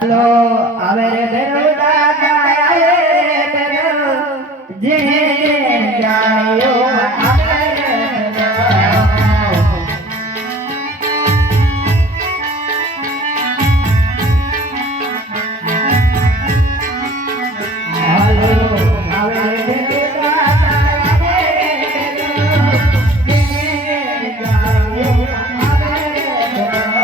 hello आवे रे बेरो दादा आवे रे बेरो जे जायो आवे रे बेरो हेलो आवे रे बेरो दादा आवे रे बेरो जे जायो आवे रे बेरो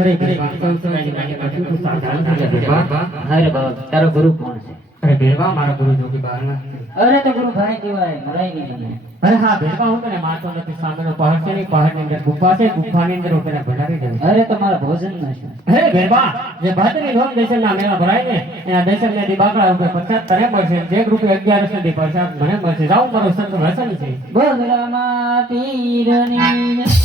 अरे बेरवा संस्कारी माने कछु तो सावधान થઈ જા બેરવા अरे बाबा तारो गुरु कौन है अरे बेरवा मारा गुरु जो की बारना अरे तो गुरु भाई दिवाय મરાઈ નહીં મને अरे हां बेरवा હું તને મારતો નથી સામેનો પહાડ છે ને પહાડ ની અંદર ગુફા છે ગુફાની અંદર હું તને ભણાવી દઉં अरे તમારા ભોજન ના છે અરે બેરવા જે ભાદરી લોક દેશન ના મેળા ભરાય ને એના દેશન ને દી બાકડા ઉપર પ્રસાદ તને મળશે જે રૂપિયા 11 સુધી પ્રસાદ મને મળશે જાવ મારો સંત રસન છે બોલ રામા પીરની